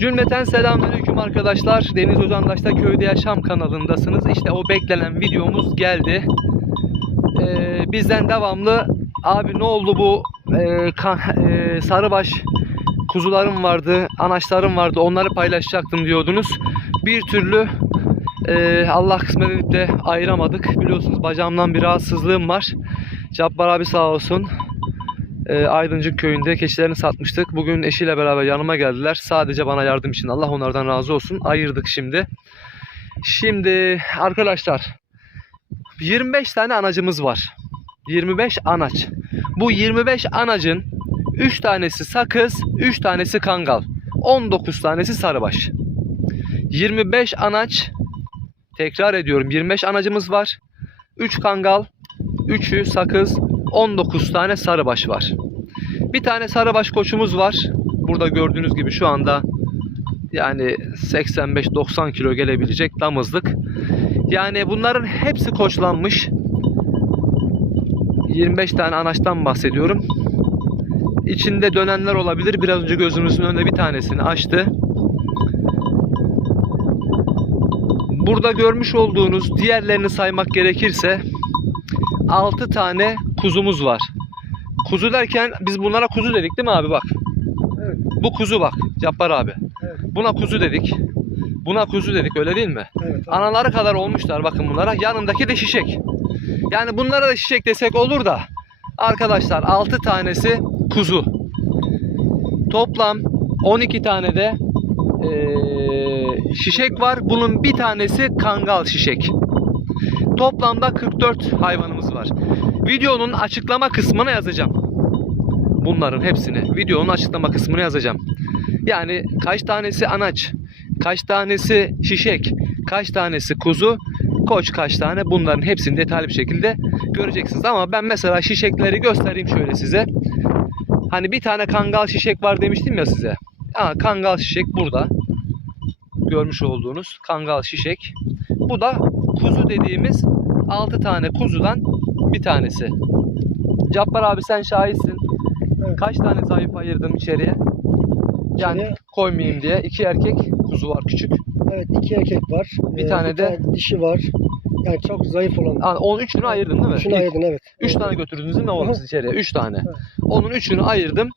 Cümleten selamünaleyküm arkadaşlar. Deniz Ozandaş'ta Köyde Yaşam kanalındasınız. İşte o beklenen videomuz geldi. Ee, bizden devamlı abi ne oldu bu e, kan- e, sarıbaş kuzularım vardı, anaçlarım vardı onları paylaşacaktım diyordunuz. Bir türlü e, Allah kısmet edip de ayıramadık. Biliyorsunuz bacağımdan bir rahatsızlığım var. Cabbar abi sağ olsun. E, Aydıncık köyünde keçilerini satmıştık. Bugün eşiyle beraber yanıma geldiler. Sadece bana yardım için. Allah onlardan razı olsun. Ayırdık şimdi. Şimdi arkadaşlar 25 tane anacımız var. 25 anaç. Bu 25 anacın 3 tanesi sakız, 3 tanesi kangal. 19 tanesi sarıbaş. 25 anaç tekrar ediyorum 25 anacımız var. 3 kangal, 3'ü sakız, 19 tane sarıbaş var. Bir tane sarıbaş koçumuz var. Burada gördüğünüz gibi şu anda yani 85-90 kilo gelebilecek damızlık. Yani bunların hepsi koçlanmış. 25 tane anaçtan bahsediyorum. İçinde dönenler olabilir. Biraz önce gözümüzün önünde bir tanesini açtı. Burada görmüş olduğunuz diğerlerini saymak gerekirse 6 tane kuzumuz var. Kuzu derken biz bunlara kuzu dedik değil mi abi bak. Evet. Bu kuzu bak Cappar abi. Evet. Buna kuzu dedik. Buna kuzu dedik öyle değil mi? Evet. abi. Anaları kadar olmuşlar bakın bunlara. Yanındaki de şişek. Yani bunlara da şişek desek olur da arkadaşlar 6 tanesi kuzu. Toplam 12 tane de eee, şişek var. Bunun bir tanesi kangal şişek. Toplamda 44 hayvanımız var. Videonun açıklama kısmına yazacağım. Bunların hepsini videonun açıklama kısmına yazacağım. Yani kaç tanesi anaç, kaç tanesi şişek, kaç tanesi kuzu, koç kaç tane bunların hepsini detaylı bir şekilde göreceksiniz. Ama ben mesela şişekleri göstereyim şöyle size. Hani bir tane kangal şişek var demiştim ya size. Aa, kangal şişek burada. Görmüş olduğunuz kangal şişek. Bu da kuzu dediğimiz 6 tane kuzudan bir tanesi. Cabbar abi sen şahitsin. Evet. Kaç tane zayıf ayırdım içeriye? Yani İçeriye- koymayayım diye. iki erkek kuzu var küçük. Evet iki erkek var. Bir tane de- tane dişi var. Yani çok zayıf olan. Onun üçünü ayırdın değil mi? Şunu İlk- ayırdın evet. Üç Evet. tane götürdünüz değil mi oğlum siz içeriye? Üç tane. Evet. Onun üçünü ayırdım.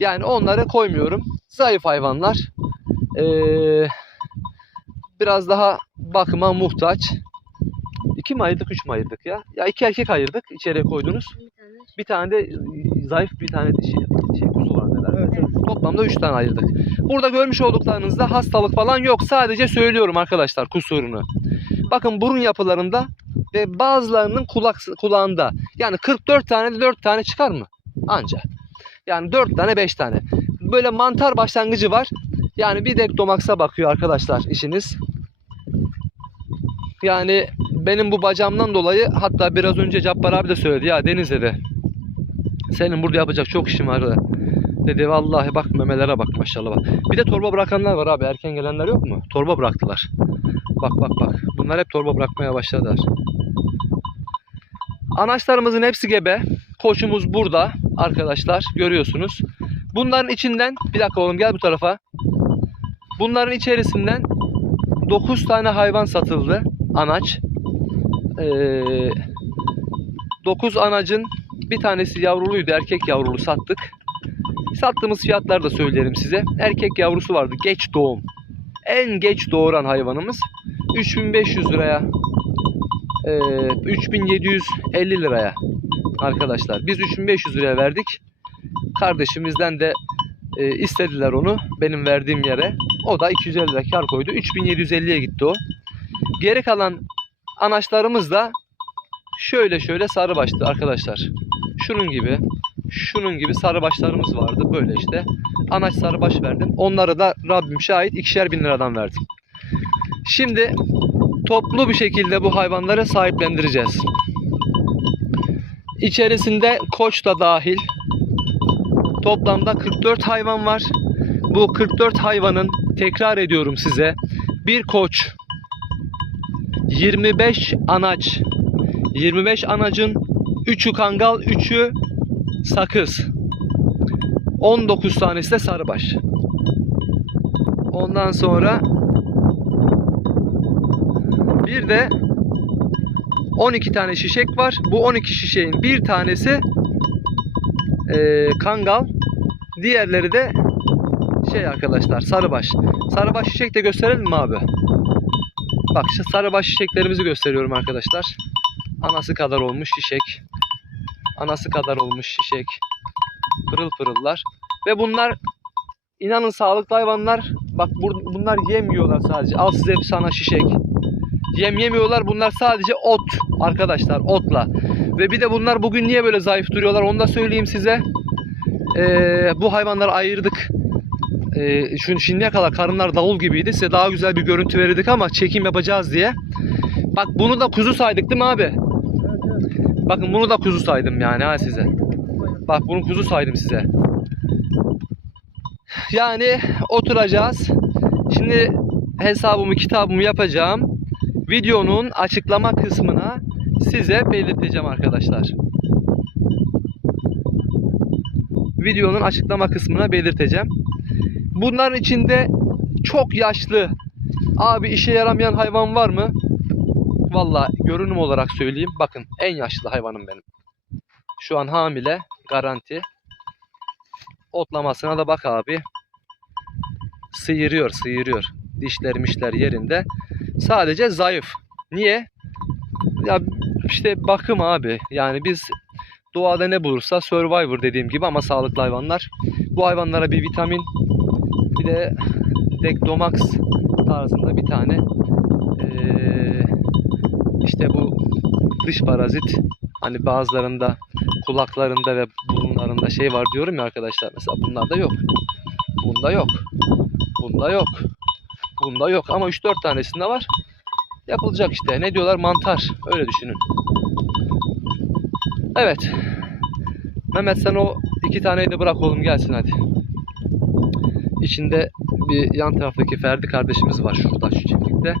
Yani onları koymuyorum. Zayıf hayvanlar. Ee, biraz daha bakıma muhtaç. İki mi ayırdık, üç mü ayırdık ya? Ya iki erkek ayırdık, içeriye koydunuz. Bir tane de zayıf bir tane dişi şey, kuzu var neler. Evet, evet. Toplamda 3 tane ayırdık. Burada görmüş olduklarınızda hastalık falan yok. Sadece söylüyorum arkadaşlar kusurunu. Bakın burun yapılarında ve bazılarının kulak kulağında. Yani 44 tane de 4 tane çıkar mı? Anca. Yani 4 tane 5 tane. Böyle mantar başlangıcı var. Yani bir dektomaksa bakıyor arkadaşlar işiniz. Yani benim bu bacağımdan dolayı hatta biraz önce Cabbar abi de söyledi ya Deniz dedi. Senin burada yapacak çok işin var dedi. Dedi vallahi bak memelere bak maşallah bak. Bir de torba bırakanlar var abi. Erken gelenler yok mu? Torba bıraktılar. Bak bak bak. Bunlar hep torba bırakmaya başladılar. Anaçlarımızın hepsi gebe. Koçumuz burada arkadaşlar. Görüyorsunuz. Bunların içinden bir dakika oğlum gel bu tarafa. Bunların içerisinden 9 tane hayvan satıldı. Anaç. Ee, 9 anacın bir tanesi yavruluydu. Erkek yavrulu sattık. Sattığımız fiyatları da söylerim size. Erkek yavrusu vardı. Geç doğum. En geç doğuran hayvanımız 3500 liraya e, 3750 liraya arkadaşlar. Biz 3500 liraya verdik. Kardeşimizden de e, istediler onu benim verdiğim yere. O da 250 lira kar koydu. 3750'ye gitti o. Geri kalan anaçlarımız da şöyle şöyle sarı başlı arkadaşlar. Şunun gibi şunun gibi sarı başlarımız vardı böyle işte. Anaç sarı baş verdim. Onları da Rabbim şahit ikişer bin liradan verdim. Şimdi toplu bir şekilde bu hayvanları sahiplendireceğiz. İçerisinde koç da dahil. Toplamda 44 hayvan var. Bu 44 hayvanın tekrar ediyorum size bir koç, 25 anaç, 25 anacın 3'ü kangal, 3'ü sakız. 19 tanesi de sarıbaş. Ondan sonra bir de 12 tane şişek var. Bu 12 şişeğin bir tanesi eee, kangal. Diğerleri de şey arkadaşlar sarıbaş. Sarıbaş şişek de gösterelim mi abi? Bak şu sarıbaş şişeklerimizi gösteriyorum arkadaşlar. Anası kadar olmuş şişek. Anası kadar olmuş şişek. Pırıl pırıllar. Ve bunlar inanın sağlıklı hayvanlar. Bak bunlar yemiyorlar sadece. Al size bir sana şişek. Yem yemiyorlar. Bunlar sadece ot arkadaşlar. Otla. Ve bir de bunlar bugün niye böyle zayıf duruyorlar onu da söyleyeyim size. Ee, bu hayvanları ayırdık. Şu şimdiye kadar karınlar davul gibiydi. Size daha güzel bir görüntü verirdik ama çekim yapacağız diye. Bak bunu da kuzu saydık değil mi abi? Bakın bunu da kuzu saydım yani ha size. Bak bunu kuzu saydım size. Yani oturacağız. Şimdi hesabımı kitabımı yapacağım. Videonun açıklama kısmına size belirteceğim arkadaşlar. Videonun açıklama kısmına belirteceğim. Bunların içinde çok yaşlı abi işe yaramayan hayvan var mı? Valla görünüm olarak söyleyeyim. Bakın en yaşlı hayvanım benim. Şu an hamile. Garanti. Otlamasına da bak abi. Sıyırıyor sıyırıyor. Dişler mişler yerinde. Sadece zayıf. Niye? Ya işte bakım abi. Yani biz doğada ne bulursa Survivor dediğim gibi ama sağlıklı hayvanlar. Bu hayvanlara bir vitamin bir de Dektomax tarzında bir tane eee işte bu dış parazit hani bazılarında kulaklarında ve burunlarında şey var diyorum ya arkadaşlar mesela bunlarda yok. Bunda yok. Bunda yok. Bunda yok ama 3-4 tanesinde var. Yapılacak işte. Ne diyorlar? Mantar. Öyle düşünün. Evet. Mehmet sen o iki taneyi de bırak oğlum gelsin hadi. İçinde bir yan taraftaki Ferdi kardeşimiz var şurada şu çiftlikte.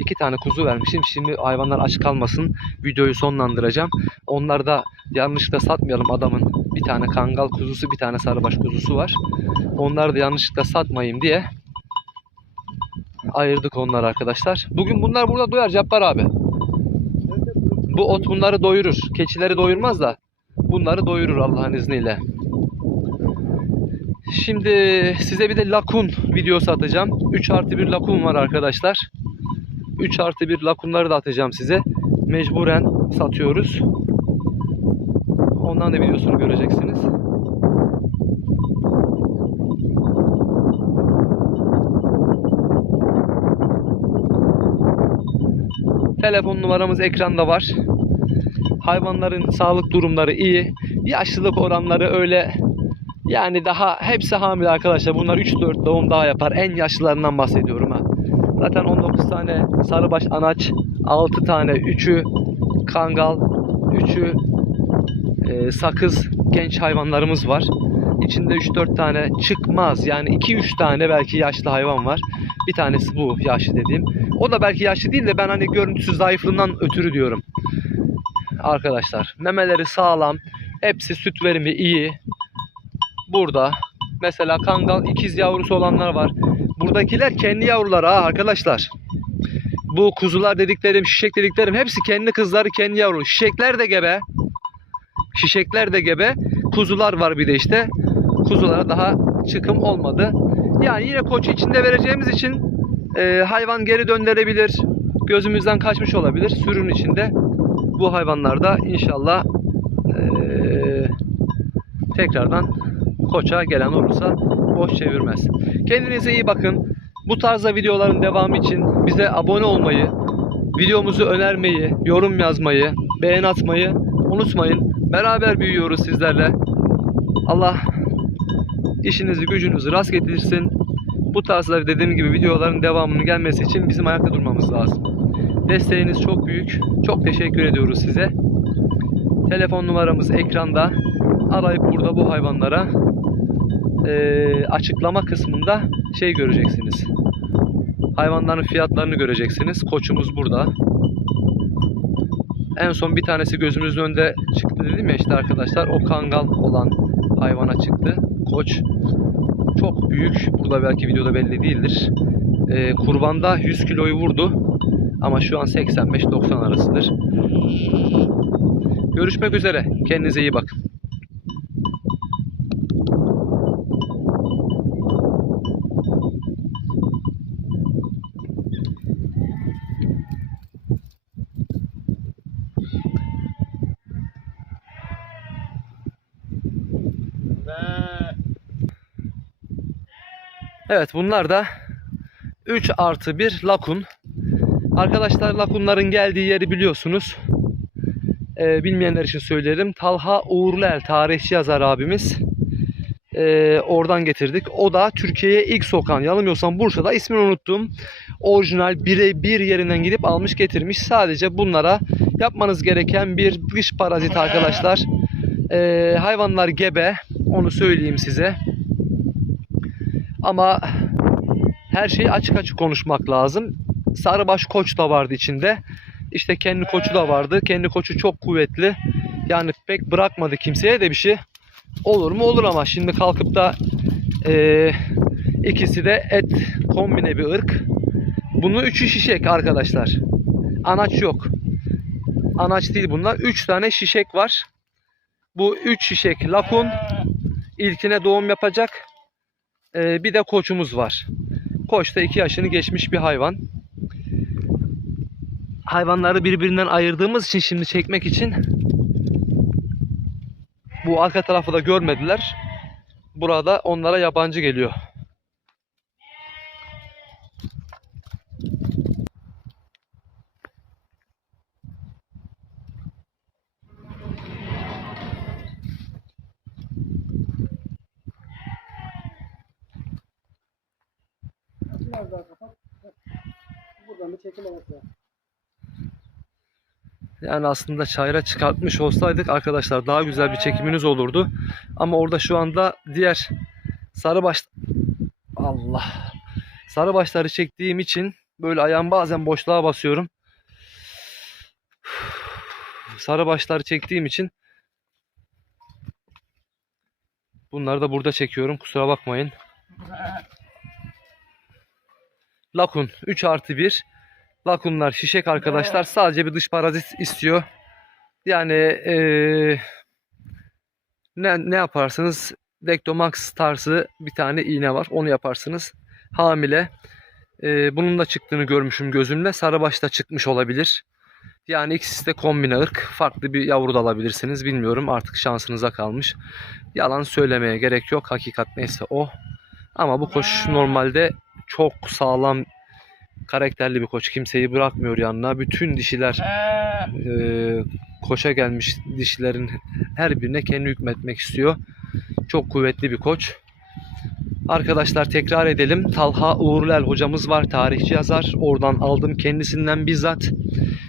İki tane kuzu vermişim. Şimdi hayvanlar aç kalmasın. Videoyu sonlandıracağım. Onları da yanlışlıkla satmayalım adamın. Bir tane kangal kuzusu, bir tane sarıbaş kuzusu var. Onları da yanlışlıkla satmayayım diye ayırdık onları arkadaşlar. Bugün bunlar burada doyar Cabbar abi. Bu ot bunları doyurur. Keçileri doyurmaz da bunları doyurur Allah'ın izniyle. Şimdi size bir de lakun videosu atacağım. 3 artı 1 lakun var arkadaşlar. 3 artı 1 lakunları da atacağım size. Mecburen satıyoruz. Ondan da videosunu göreceksiniz. Telefon numaramız ekranda var. Hayvanların sağlık durumları iyi. Yaşlılık oranları öyle yani daha hepsi hamile arkadaşlar. Bunlar 3-4 doğum daha yapar. En yaşlılarından bahsediyorum ha. Zaten 19 tane sarıbaş anaç, 6 tane 3'ü kangal, 3'ü e, sakız genç hayvanlarımız var. İçinde 3-4 tane çıkmaz. Yani 2-3 tane belki yaşlı hayvan var. Bir tanesi bu yaşlı dediğim. O da belki yaşlı değil de ben hani görüntüsü zayıflığından ötürü diyorum. Arkadaşlar memeleri sağlam. Hepsi süt verimi iyi. Burada mesela kangal ikiz yavrusu olanlar var. Buradakiler kendi yavruları ha arkadaşlar. Bu kuzular dediklerim, şişek dediklerim hepsi kendi kızları, kendi yavru. Şişekler de gebe. Şişekler de gebe. Kuzular var bir de işte. Kuzulara daha çıkım olmadı. Yani yine koçu içinde vereceğimiz için e, hayvan geri döndürebilir. Gözümüzden kaçmış olabilir. Sürün içinde bu hayvanlar da inşallah e, tekrardan koça gelen olursa boş çevirmez. Kendinize iyi bakın. Bu tarzda videoların devamı için bize abone olmayı, videomuzu önermeyi, yorum yazmayı, beğen atmayı unutmayın. Beraber büyüyoruz sizlerle. Allah işinizi gücünüzü rast getirsin. Bu tarzda dediğim gibi videoların devamının gelmesi için bizim ayakta durmamız lazım. Desteğiniz çok büyük. Çok teşekkür ediyoruz size. Telefon numaramız ekranda. Arayıp burada bu hayvanlara eee, açıklama kısmında şey göreceksiniz. Hayvanların fiyatlarını göreceksiniz. Koçumuz burada. En son bir tanesi gözümüzün önünde çıktı dedim ya işte arkadaşlar o kangal olan hayvana çıktı. Koç. çok büyük. Burada belki videoda belli değildir. Ee, kurbanda 100 kiloyu vurdu. Ama şu an 85-90 arasıdır. Görüşmek üzere. Kendinize iyi bakın. Evet bunlar da 3 artı 1 lakun. Arkadaşlar lakunların geldiği yeri biliyorsunuz. Ee, bilmeyenler için söyleyelim. Talha Uğurluel tarihçi yazar abimiz. Ee, oradan getirdik. O da Türkiye'ye ilk sokan yanılmıyorsam Bursa'da ismini unuttum. Orijinal birebir yerinden gidip almış getirmiş. Sadece bunlara yapmanız gereken bir dış parazit arkadaşlar. Ee, hayvanlar gebe. Onu söyleyeyim size. Ama her şeyi açık açık konuşmak lazım. Sarıbaş koç da vardı içinde. İşte kendi koçu da vardı. Kendi koçu çok kuvvetli. Yani pek bırakmadı kimseye de bir şey. Olur mu olur ama şimdi kalkıp da eee, ikisi de et kombine bir ırk. Bunun üçü şişek arkadaşlar. Anaç yok. Anaç değil bunlar. Üç tane şişek var. Bu üç şişek lakun. İlkine doğum yapacak. Ee, bir de koçumuz var. Koç da 2 yaşını geçmiş bir hayvan. Hayvanları birbirinden ayırdığımız için şimdi çekmek için bu arka tarafı da görmediler. Burada onlara yabancı geliyor. Biraz daha kapat. Buradan bir çekim alalım. Yani aslında çayıra çıkartmış olsaydık arkadaşlar daha güzel bir çekiminiz olurdu. Ama orada şu anda diğer sarıbaş Allah sarıbaşları çektiğim için böyle ayağım bazen boşluğa basıyorum. Sarıbaşları çektiğim için bunları da burada çekiyorum. Kusura bakmayın. Lakun 3 artı 1. Lakunlar şişek arkadaşlar. Sadece bir dış parazit istiyor. Yani eee, ne, ne yaparsınız? Dektomax tarzı bir tane iğne var. Onu yaparsınız. Hamile. Eee, bunun da çıktığını görmüşüm gözümle. Sarıbaş da çıkmış olabilir. Yani ikisi de kombine ırk. Farklı bir yavru da alabilirsiniz. Bilmiyorum artık şansınıza kalmış. Yalan söylemeye gerek yok. Hakikat neyse o. Ama bu koş normalde çok sağlam karakterli bir koç. Kimseyi bırakmıyor yanına. Bütün dişiler e, koça gelmiş dişilerin her birine kendi hükmetmek istiyor. Çok kuvvetli bir koç. Arkadaşlar tekrar edelim. Talha Uğurlel hocamız var. Tarihçi yazar. Oradan aldım kendisinden bizzat.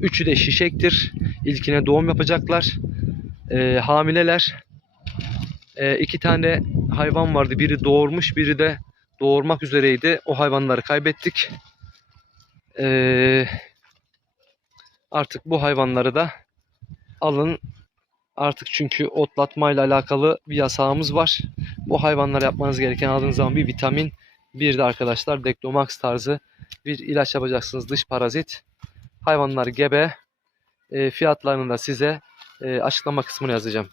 Üçü de şişektir. İlkine doğum yapacaklar. E, hamileler. E, iki tane hayvan vardı. Biri doğurmuş, biri de doğurmak üzereydi. O hayvanları kaybettik. Ee, artık bu hayvanları da alın. Artık çünkü otlatmayla alakalı bir yasağımız var. Bu hayvanlara yapmanız gereken aldığınız zaman bir vitamin, bir de arkadaşlar Deklomax tarzı bir ilaç yapacaksınız dış parazit. Hayvanlar gebe. Ee, fiyatlarını da size e, açıklama kısmına yazacağım.